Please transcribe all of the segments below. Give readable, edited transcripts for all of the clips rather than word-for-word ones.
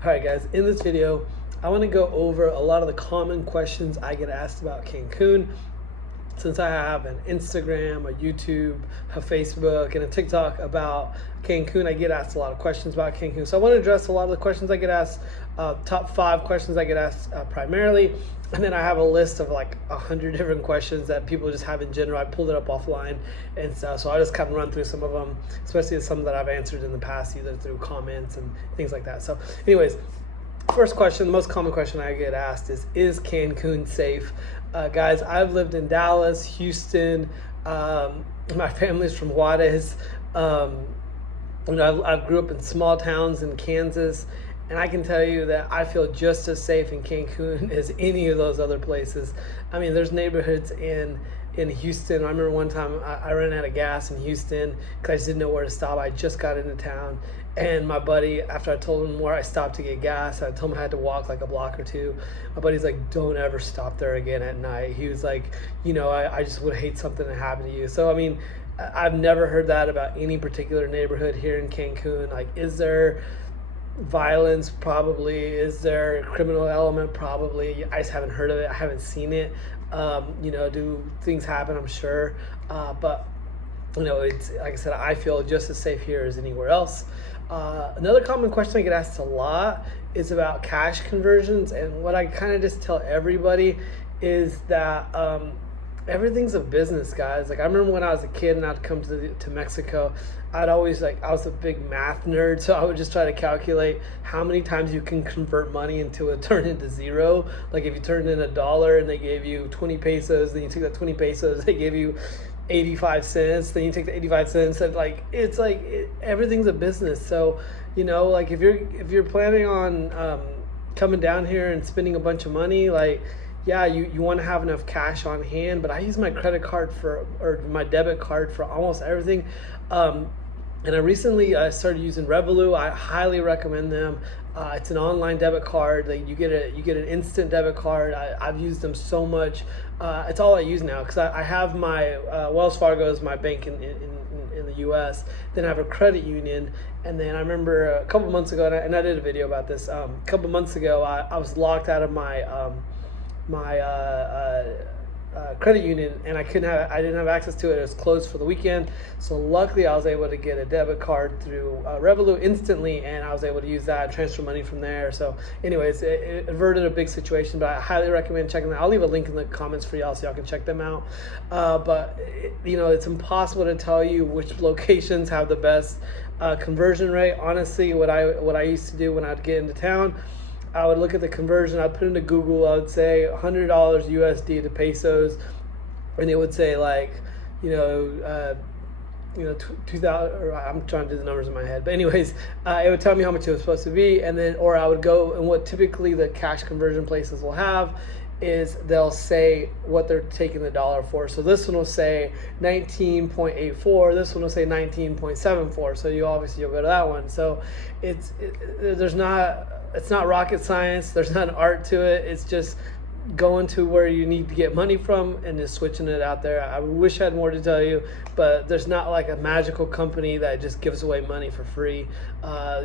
Alright guys, in this video, I want to go over a lot of the common questions I get asked about Cancun. Since I have an Instagram, a YouTube, a Facebook, and a TikTok about Cancun, I get asked a lot of questions about Cancun. So I want to address a lot of the questions I get asked, top 5 questions I get asked primarily. And then I have a list of like 100 different questions that people just have in general. I pulled it up offline and stuff. So I just kind of run through some of them, especially some that I've answered in the past, either through comments and things like that. So anyways, first question, the most common question I get asked is Cancun safe? Guys, I've lived in Dallas, Houston, my family's from Juarez. I grew up in small towns in Kansas, and I can tell you that I feel just as safe in Cancun as any of those other places. I mean, there's neighborhoods in Houston. I remember one time I ran out of gas in Houston because I just didn't know where to stop. I just got into town, and my buddy, after I told him where I stopped to get gas, I told him I had to walk like a block or two. My buddy's like, don't ever stop there again at night. He was like, I just would hate something to happen to you. So I mean, I've never heard that about any particular neighborhood here in Cancun. Like, is there violence? Probably. Is there a criminal element? Probably. I just haven't heard of it. I haven't seen it. Do things happen? I'm sure. But it's like I said, I feel just as safe here as anywhere else. Another common question I get asked a lot is about cash conversions, and what I kind of just tell everybody is that everything's a business, guys. Like, I remember when I was a kid and I'd come to Mexico, I was a big math nerd, so I would just try to calculate how many times you can convert money turn into zero. Like, if you turned in $1 and they gave you 20 pesos, then you took that 20 pesos, they gave you 85 cents, then you take the 85 cents, and everything's a business. So like, if you're planning on coming down here and spending a bunch of money, like, yeah, you want to have enough cash on hand, but I use my credit card or my debit card for almost everything. And I recently started using Revolut. I highly recommend them. It's an online debit card. Like, you get an instant debit card. I've used them so much. It's all I use now because I have my Wells Fargo as my bank in the U.S. Then I have a credit union, and then I remember a couple months ago, and I did a video about this. A couple months ago, I was locked out of my credit union, and I didn't have access to it. It was closed for the weekend. So luckily I was able to get a debit card through Revolut instantly, and I was able to use that and transfer money from there. So anyways, it averted a big situation, but I highly recommend checking that. I'll leave a link in the comments for y'all so y'all can check them out. But it's impossible to tell you which locations have the best conversion rate. Honestly, what I used to do when I'd get into town, I would look at the conversion. I'd put into Google. I would say $100 USD to pesos, and it would say 2,000. Or I'm trying to do the numbers in my head, but anyways, it would tell me how much it was supposed to be, and then or I would go, and what typically the cash conversion places will have is they'll say what they're taking the dollar for. So this one will say 19.84. This one will say 19.74. So you'll go to that one. So it's not rocket science. There's not an art to it. It's just going to where you need to get money from and just switching it out there. I wish I had more to tell you, but there's not like a magical company that just gives away money for free. I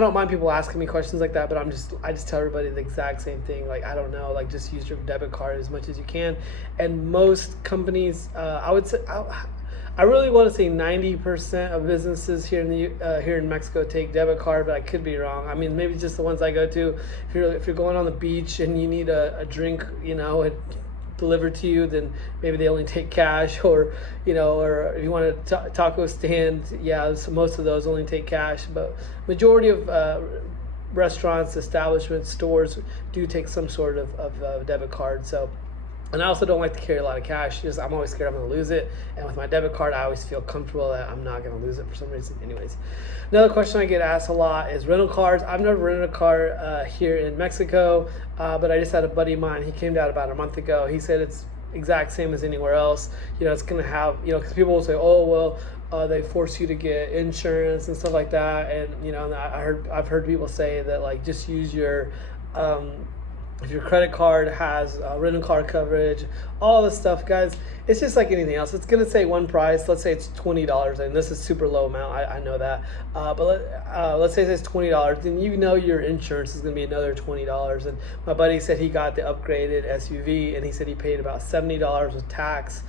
don't mind people asking me questions like that, but I just tell everybody the exact same thing. Like, I don't know, like, just use your debit card as much as you can. And most companies, I would say, I really want to say 90% of businesses here in Mexico take debit card, but I could be wrong. I mean, maybe just the ones I go to. If you're going on the beach and you need a drink, it delivered to you, then maybe they only take cash, or if you want a taco stand, yeah, so most of those only take cash, but majority of restaurants, establishments, stores do take some sort of debit card. So, and I also don't like to carry a lot of cash. I'm always scared I'm going to lose it. And with my debit card, I always feel comfortable that I'm not going to lose it for some reason. Anyways, another question I get asked a lot is rental cars. I've never rented a car here in Mexico, but I just had a buddy of mine. He came down about a month ago. He said it's exact same as anywhere else. It's going to have, because people will say, oh, well, they force you to get insurance and stuff like that. And, and I've heard people say that, like, just use your if your credit card has rental car coverage, all this stuff, guys, it's just like anything else. It's going to say one price. Let's say it's $20, and this is super low amount. I know that. Let's say it's $20, then you know your insurance is going to be another $20. And my buddy said he got the upgraded SUV, and he said he paid about $70 with tax,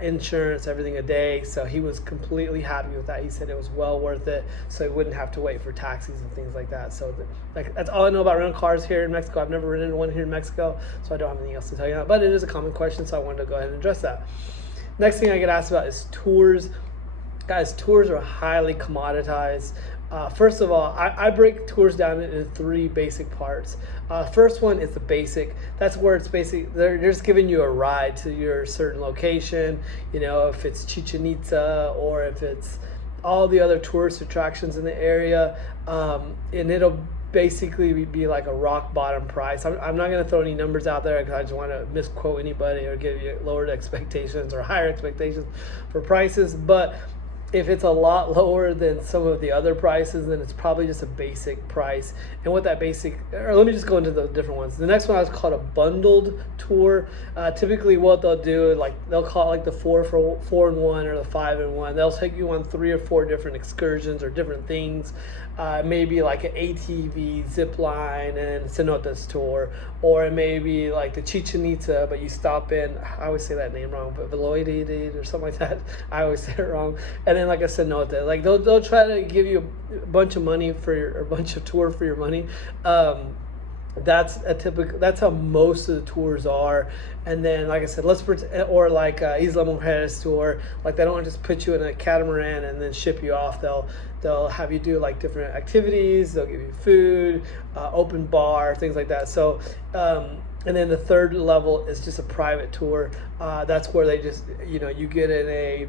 insurance, everything a day. So he was completely happy with that. He said it was well worth it, so he wouldn't have to wait for taxis and things like that. So that's all I know about rental cars here in Mexico. I've never rented one here in Mexico, so I don't have anything else to tell you. But it is a common question, so I wanted to go ahead and address that. Next thing I get asked about is tours. Guys, tours are highly commoditized. First of all, I break tours down into 3 basic parts. First one is the basic. That's where it's basic. They're just giving you a ride to your certain location. You know, if it's Chichén Itzá or if it's all the other tourist attractions in the area, and it'll basically be like a rock bottom price. I'm not going to throw any numbers out there because I just want to misquote anybody or give you lowered expectations or higher expectations for prices. But if it's a lot lower than some of the other prices, then it's probably just a basic price. And what that basic, or let me just go into the different ones. The next one is called a bundled tour. Typically what they'll do, like they'll call it like the 4-for-1 or the 5-in-1. They'll take you on 3 or 4 different excursions or different things. Maybe like an ATV zip line and cenotes tour, or it may be like the Chichén Itzá, but you stop in, I always say that name wrong, but Veloided or something like that. I always say it wrong. And then like a cenote, like they'll try to give you a bunch of money for a bunch of tour for your money. That's how most of the tours are. And then like I said, or like Isla Mujeres tour, like they don't just put you in a catamaran and then ship you off. They'll have you do like different activities, they'll give you food, open bar, things like that. So and then the third level is just a private tour. That's where they just, you get in a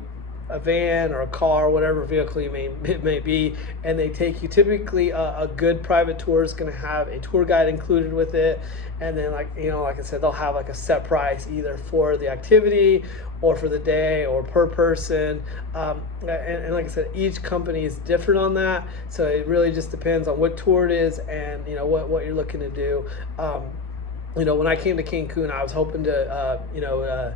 van or a car, whatever vehicle it may be, and they take you. Typically a good private tour is going to have a tour guide included with it, and then like I said, they'll have like a set price either for the activity or for the day or per person, and like I said, each company is different on that, so it really just depends on what tour it is and what you're looking to do. When I came to Cancun, I was hoping to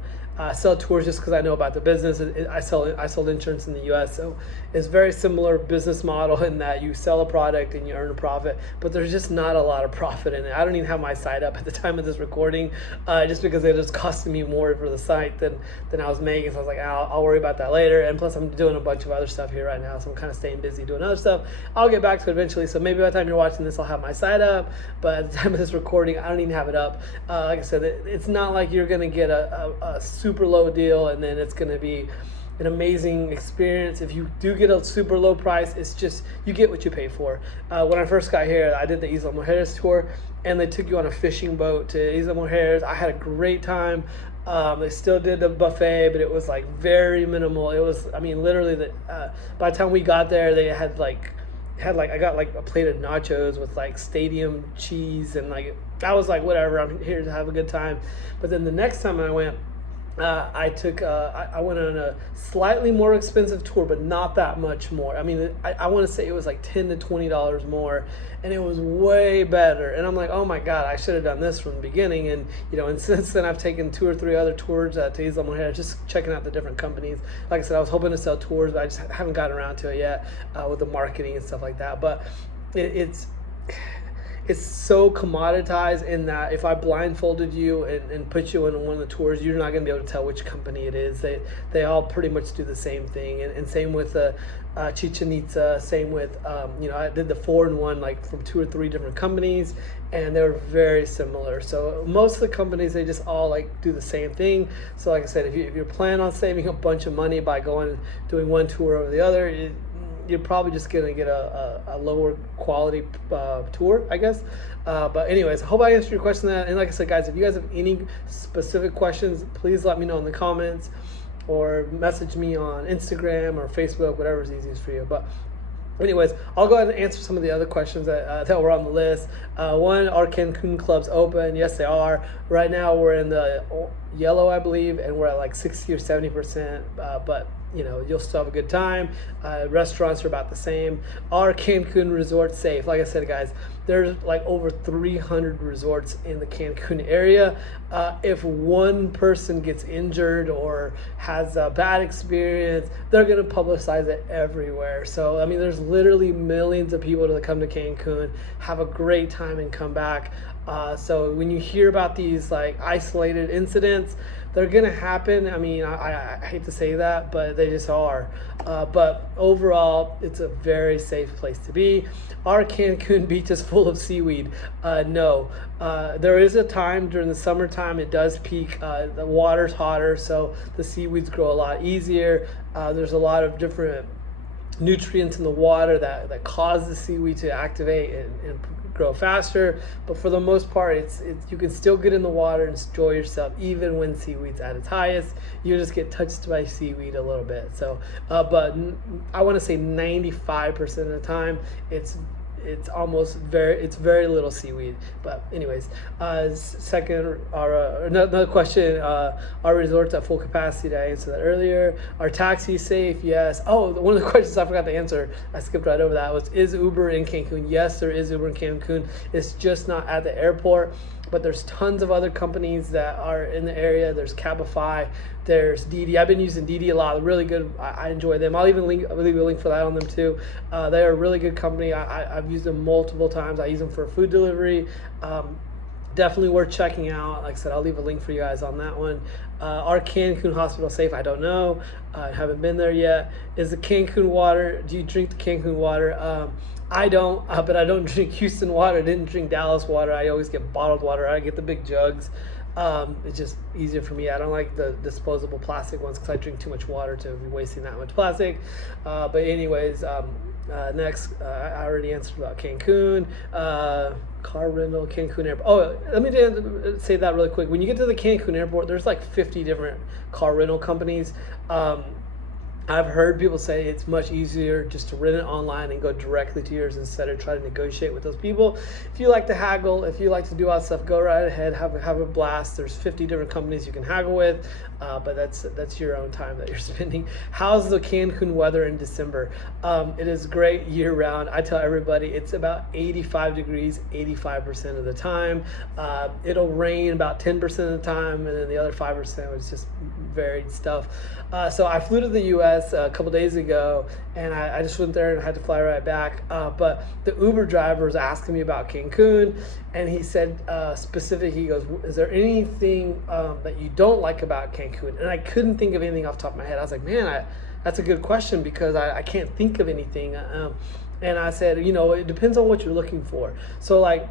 sell tours just because I know about the business. I sold insurance in the U.S., so it's very similar business model in that you sell a product and you earn a profit, but there's just not a lot of profit in it. I don't even have my site up at the time of this recording, just because it was costing me more for the site than I was making. So I was like, I'll worry about that later. And plus, I'm doing a bunch of other stuff here right now, so I'm kind of staying busy doing other stuff. I'll get back to it eventually. So maybe by the time you're watching this, I'll have my site up. But at the time of this recording, I don't even have it up. Like I said, it's not like you're gonna get a super low deal and then it's gonna be an amazing experience. If you do get a super low price, it's just you get what you pay for. When I first got here, I did the Isla Mujeres tour, and they took you on a fishing boat to Isla Mujeres. I had a great time. They still did the buffet, but it was like very minimal. It was, literally by the time we got there, they had I got like a plate of nachos with like stadium cheese, and like I was like, whatever, I'm here to have a good time. But then the next time I went, I went on a slightly more expensive tour, but not that much more. I want to say it was like $10 to $20 more, and it was way better. And I'm like, oh my God, I should have done this from the beginning. And and since then I've taken 2 or 3 other tours to Isla Mujeres, just checking out the different companies. Like I said, I was hoping to sell tours, but I just haven't gotten around to it yet with the marketing and stuff like that. But it's so commoditized in that if I blindfolded you and put you on one of the tours, you're not going to be able to tell which company it is. They all pretty much do the same thing. And same with Chichén Itzá, same with, I did the 4-in-1 like from 2 or 3 different companies, and they were very similar. So most of the companies, they just all like do the same thing. So like I said, if you're planning on saving a bunch of money by doing one tour over the other, you're probably just going to get a lower quality tour, I guess. But anyways, I hope I answered your question. And like I said, guys, if you guys have any specific questions, please let me know in the comments or message me on Instagram or Facebook, whatever is easiest for you. But anyways, I'll go ahead and answer some of the other questions that were on the list. One, are Cancun clubs open? Yes, they are. Right now, we're in the yellow, I believe, and we're at like 60 or 70%. But you'll still have a good time. Restaurants are about the same. Are Cancun resorts safe? Like I said, guys, there's like over 300 resorts in the Cancun area. If one person gets injured or has a bad experience, they're going to publicize it everywhere. So, I mean, there's literally millions of people that come to Cancun, have a great time, and come back. So when you hear about these like isolated incidents, they're gonna happen. I mean, I hate to say that, but they just are. But overall, it's a very safe place to be. Are Cancun beaches full of seaweed? No. There is a time during the summertime it does peak. The water's hotter, so the seaweeds grow a lot easier. There's a lot of different nutrients in the water that cause the seaweed to activate and grow faster, but for the most part, it's you can still get in the water and enjoy yourself even when seaweed's at its highest. You just get touched by seaweed a little bit. So, but I want to say 95% of the time, it's very little seaweed. But anyways, second, another question, are resorts at full capacity? I answered that earlier. Are taxis safe? Yes. Oh, one of the questions I forgot to answer, I skipped right over that, was, is Uber in Cancun? Yes, there is Uber in Cancun. It's just not at the airport, but there's tons of other companies that are in the area. There's Cabify, there's Didi. I've been using Didi a lot. Really good. I enjoy them. I'll leave a link for that on them too. They are a really good company. I've used them multiple times. I use them for food delivery. Definitely worth checking out. Like I said, I'll leave a link for you guys on that one. Are Cancun hospital safe? I don't know. I haven't been there yet. Is the Cancun water, do you drink the Cancun water? I don't, but I don't drink Houston water. I didn't drink Dallas water. I always get bottled water. I get the big jugs. It's just easier for me. I don't like the disposable plastic ones because I drink too much water to be wasting that much plastic. But anyways, next, I already answered about Cancun. Car rental, Cancun airport. Oh, let me say that really quick. When you get to the Cancun airport, there's like 50 different car rental companies. I've heard people say it's much easier just to rent it online and go directly to yours instead of trying to negotiate with those people. If you like to haggle, if you like to do all that stuff, go right ahead, have a blast. There's 50 different companies you can haggle with, but that's your own time that you're spending. How's the Cancun weather in December? It is great year round. I tell everybody it's about 85 degrees 85% of the time. It'll rain about 10% of the time, and then the other 5% is just varied stuff. So I flew to the U.S. A couple days ago, and I just went there and I had to fly right back. But the Uber driver was asking me about Cancun, and he said he goes, is there anything that you don't like about Cancun? And I couldn't think of anything off the top of my head. I was like, man, that's a good question because I can't think of anything. And I said, it depends on what you're looking for. So like,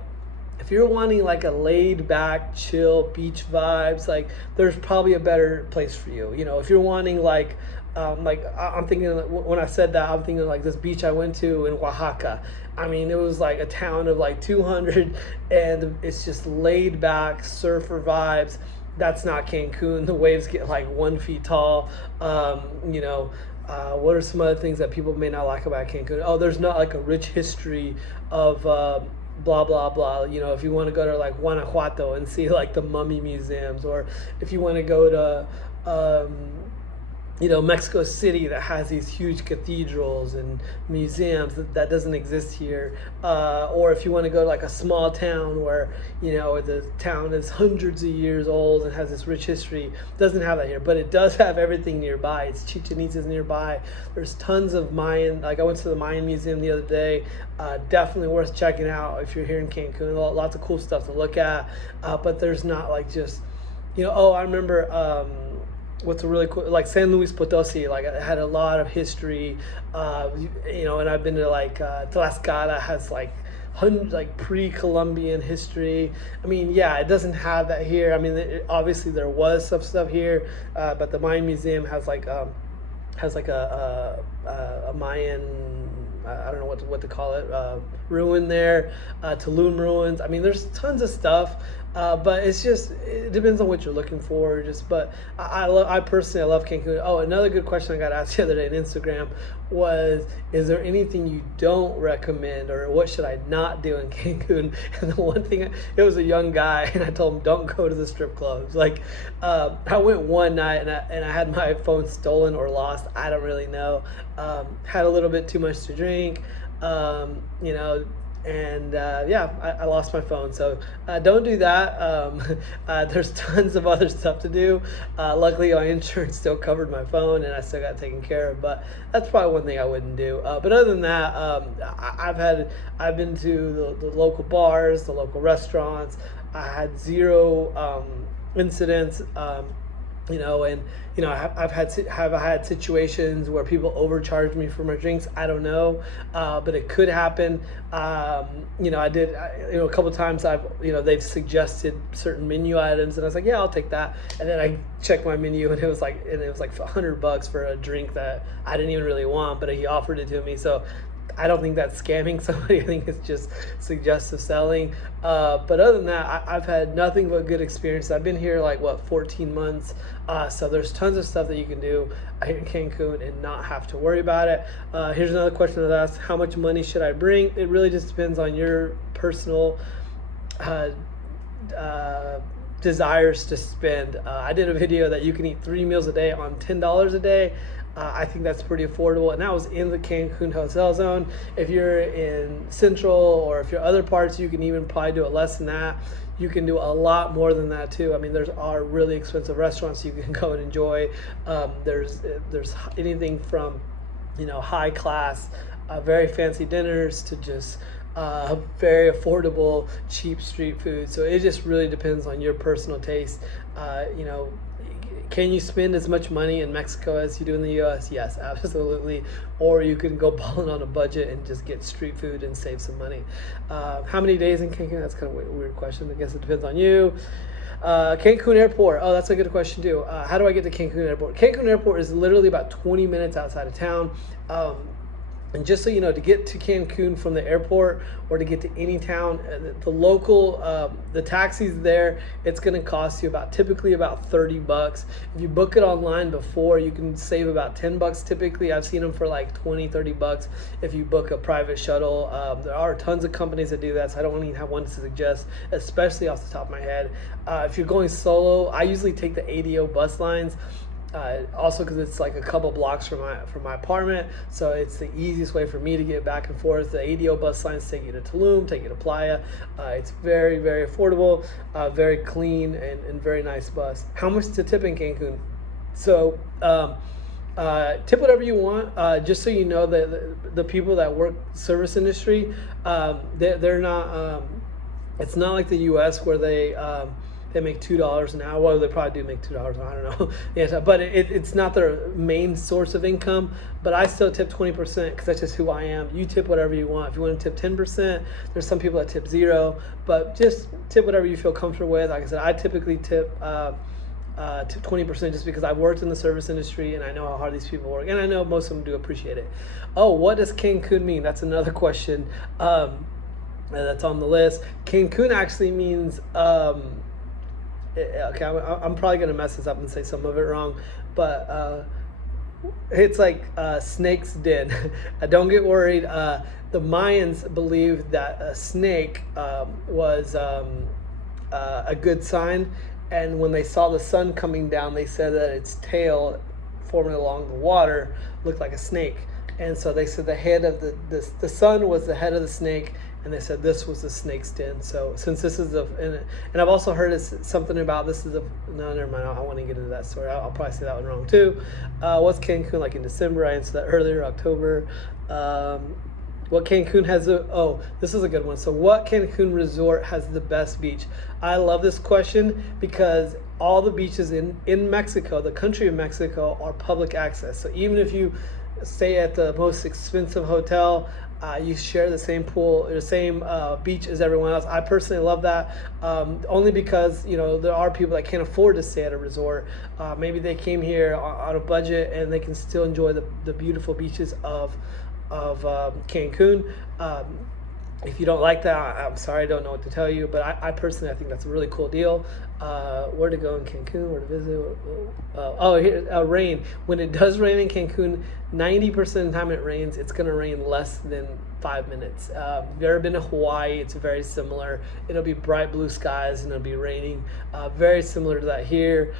if you're wanting like a laid back, chill beach vibes, like there's probably a better place for you. If you're wanting like I'm thinking when I said that, I'm thinking like this beach I went to in Oaxaca. I mean, it was like a town of like 200, and it's just laid back surfer vibes. That's not Cancun. The waves get like 1 foot tall. What are some other things that people may not like about Cancun? Oh, there's not like a rich history of blah blah blah. If you want to go to like Guanajuato and see like the mummy museums, or if you want to go to Mexico City that has these huge cathedrals and museums that doesn't exist here, or if you want to go to like a small town where the town is hundreds of years old and has this rich history, doesn't have that here, but it does have everything nearby. It's Chichén Itzá's nearby. There's tons of Mayan, like I went to the Mayan museum the other day. Definitely worth checking out if you're here in Cancun. Lots of cool stuff to look at, but there's not like just I remember what's a really cool, like San Luis Potosi, like it had a lot of history, and I've been to like Tlaxcala has like pre-Columbian history. I mean, yeah, it doesn't have that here. I mean, obviously there was some stuff here, but the Mayan Museum has like a Mayan, I don't know what to call it, ruin there, Tulum ruins. I mean, there's tons of stuff. But it depends on what you're looking for. But I personally, I love Cancun. Oh, another good question I got asked the other day on Instagram was, is there anything you don't recommend, or what should I not do in Cancun? And the one thing, it was a young guy, and I told him, don't go to the strip clubs. Like, I went one night, and I had my phone stolen or lost. I don't really know. Had a little bit too much to drink, you know, and I lost my phone. So don't do that. There's tons of other stuff to do. Luckily, my insurance still covered my phone, and I still got taken care of. But that's probably one thing I wouldn't do. But other than that, I've been to the local bars, the local restaurants. I had zero incidents. You know, and you know, I've had situations where people overcharge me for my drinks. I don't know, but it could happen. You know, a couple of times they've suggested certain menu items, and I was like, yeah, I'll take that. And then I checked my menu, and it was like $100 for a drink that I didn't even really want, but he offered it to me. So I don't think that's scamming somebody. I think it's just suggestive selling. But other than that, I've had nothing but good experience. I've been here 14 months. So there's tons of stuff that you can do in Cancun and not have to worry about it. Here's another question that I asked: how much money should I bring? It really just depends on your personal desires to spend. I did a video that you can eat 3 meals a day on $10 a day. I think that's pretty affordable, and that was in the Cancun hotel zone. If you're in Central, or if you're other parts, you can even probably do it less than that. You can do a lot more than that too. I mean, are really expensive restaurants you can go and enjoy. There's anything from, you know, high class, very fancy dinners to just very affordable, cheap street food. So it just really depends on your personal taste. You know, can you spend as much money in Mexico as you do in the U.S.? Yes, absolutely. Or you can go balling on a budget and just get street food and save some money. How many days in Cancun? That's kind of a weird question. I guess it depends on you. Cancun Airport. Oh, that's a good question too. How do I get to Cancun Airport? Cancun Airport is literally about 20 minutes outside of town. And just so you know, to get to Cancun from the airport, or to get to any town, the local, the taxis there, it's going to cost you typically about $30. If you book it online before, you can save about $10 typically. I've seen them for like $20-30 if you book a private shuttle. There are tons of companies that do that, so I don't even have one to suggest, especially off the top of my head. If you're going solo, I usually take the ADO bus lines. Also because it's like a couple blocks from my apartment, so it's the easiest way for me to get back and forth. The ADO bus lines take you to Tulum, take you to Playa. It's very, very affordable, very clean, and very nice bus. How much to tip in Cancun? So tip whatever you want. Just so you know, that the people that work service industry, they're not. It's not like the U.S. where they make $2 an hour. Well, they probably do make $2. I don't know. Yeah, but it's not their main source of income. But I still tip 20% because that's just who I am. You tip whatever you want. If you want to tip 10%, there's some people that tip 0. But just tip whatever you feel comfortable with. Like I said, I typically tip 20% just because I've worked in the service industry and I know how hard these people work, and I know most of them do appreciate it. Oh, what does Cancun mean? That's another question that's on the list. Cancun actually means okay, I'm probably gonna mess this up and say some of it wrong, but it's like snake's den. Don't get worried. The Mayans believed that a snake was a good sign, and when they saw the sun coming down, they said that its tail forming along the water looked like a snake, and so they said the head of the sun was the head of the snake. And they said this was the snake's den. So since this is and I've also heard something about this is no, never mind. I want to get into that story. I'll probably say that one wrong too. What's Cancun like in December? I answered that earlier. October. What Cancun has this is a good one. So what Cancun resort has the best beach? I love this question because all the beaches in Mexico, the country of Mexico, are public access. So even if you stay at the most expensive hotel, you share the same pool, the same beach as everyone else. I personally love that, only because, you know, there are people that can't afford to stay at a resort. Maybe they came here on a budget and they can still enjoy the beautiful beaches of Cancun. If you don't like that, I'm sorry, I don't know what to tell you, but I personally, I think that's a really cool deal. Where to go in Cancun, where to visit. Here, rain. When it does rain in Cancun, 90% of the time it rains, it's going to rain less than 5 minutes. If you've ever been to Hawaii, it's very similar. It'll be bright blue skies and it'll be raining. Very similar to that here.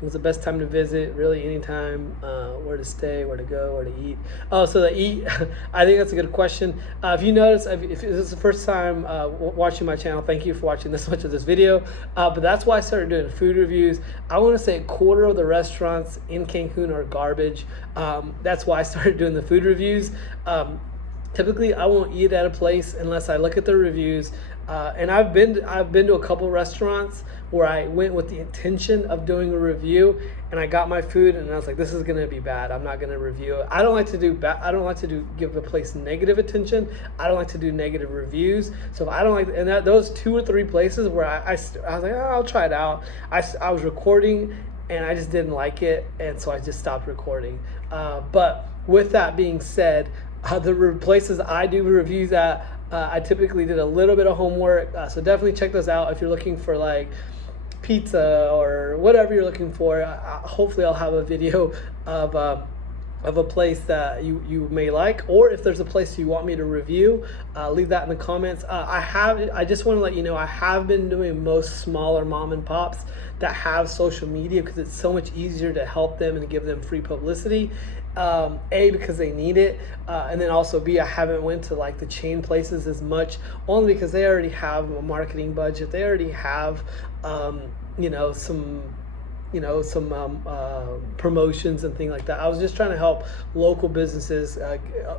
What's the best time to visit? Really, anytime. Where to stay, where to go, where to eat. Oh, so to eat, I think that's a good question. If you notice, if this is the first time watching my channel, thank you for watching this much of this video. But that's why I started doing food reviews. I want to say a quarter of the restaurants in Cancun are garbage. That's why I started doing the food reviews. Typically, I won't eat at a place unless I look at the reviews. And I've been to a couple restaurants where I went with the intention of doing a review, and I got my food and I was like, this is gonna be bad. I'm not gonna review it. I don't like to give a place negative attention. I don't like to do negative reviews. So if I don't like, and those 2 or 3 places where I was like, oh, I'll try it out. I was recording and I just didn't like it, and so I just stopped recording. But with that being said, the places I do reviews at, I typically did a little bit of homework, so definitely check those out if you're looking for like pizza or whatever you're looking for. Hopefully I'll have a video of a place that you may like, or if there's a place you want me to review, leave that in the comments. I just want to let you know I have been doing most smaller mom and pops that have social media because it's so much easier to help them and give them free publicity. A, because they need it, and then also B, I haven't went to like the chain places as much, only because they already have a marketing budget. They already have some promotions and things like that. I was just trying to help local businesses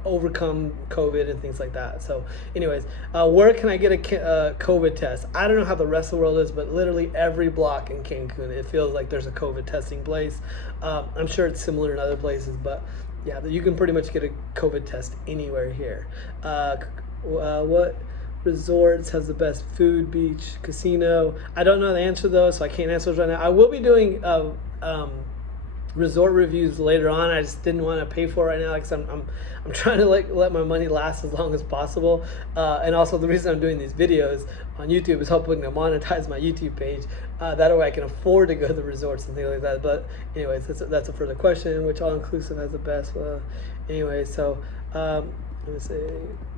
overcome COVID and things like that. So anyways, where can I get a COVID test? I don't know how the rest of the world is, but literally every block in Cancun, it feels like there's a COVID testing place. I'm sure it's similar in other places, but yeah, you can pretty much get a COVID test anywhere here. What resorts has the best food, beach, casino? I don't know the answer to those, so I can't answer those right now. I will be doing resort reviews later on. I just didn't want to pay for it right now because I'm trying to let my money last as long as possible. And also the reason I'm doing these videos on YouTube is hoping to monetize my YouTube page. That way I can afford to go to the resorts and things like that. But anyways, that's a further question. Which all-inclusive has the best? Anyway, so let me see.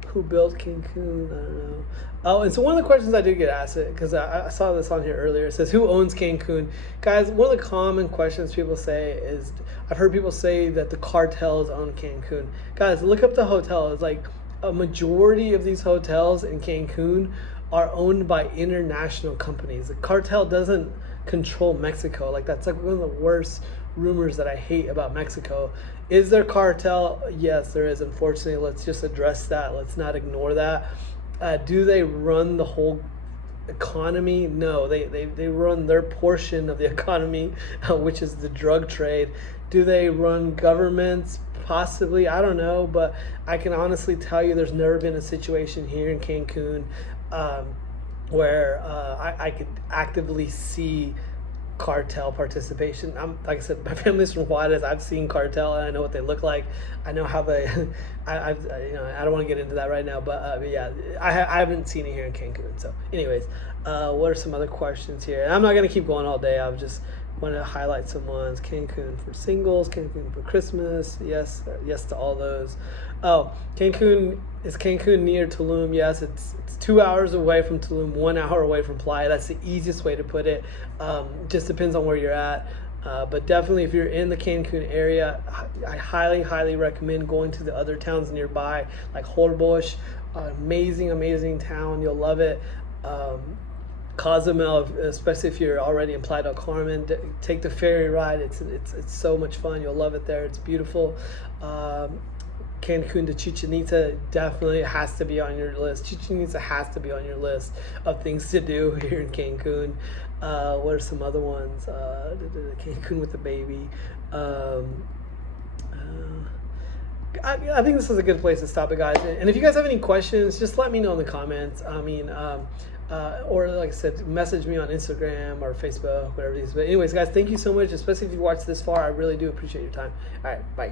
Who built Cancun? I don't know. Oh, and so one of the questions I did get asked, because I saw this on here earlier, it says, who owns Cancun? Guys, one of the common questions people say is, I've heard people say that the cartels own Cancun. Guys, look up the hotel. It's like a majority of these hotels in Cancun are owned by international companies. The cartel doesn't control Mexico. Like, that's like one of the worst rumors that I hate about Mexico. Is there cartel? Yes, there is. Unfortunately, let's just address that. Let's not ignore that. Do they run the whole economy? No, they run their portion of the economy, which is the drug trade. Do they run governments? Possibly, I don't know, but I can honestly tell you there's never been a situation here in Cancun where I could actively see cartel participation. Like I said, my family's from Juarez. I've seen cartel and I know what they look like. I know how they I don't want to get into that right now, but yeah, I haven't seen it here in Cancun. So anyways, what are some other questions here? And I'm not going to keep going all day. I just want to highlight some ones. Cancun for singles, Cancun for Christmas. Yes to all those. Oh, is Cancun near Tulum? Yes, it's 2 hours away from Tulum, 1 hour away from Playa. That's the easiest way to put it. Just depends on where you're at. But definitely if you're in the Cancun area, I highly recommend going to the other towns nearby, like Holbox. Amazing town. You'll love it. Cozumel, especially if you're already in Playa del Carmen, take the ferry ride. It's so much fun. You'll love it there. It's beautiful. Cancun to Chichén Itzá definitely has to be on your list. Chichén Itzá has to be on your list of things to do here in Cancun. What are some other ones? Cancun with the baby. I think this is a good place to stop it, guys. And if you guys have any questions, just let me know in the comments. I mean, or like I said, message me on Instagram or Facebook, whatever it is. But anyways, guys, thank you so much, especially if you watched this far. I really do appreciate your time. All right, bye.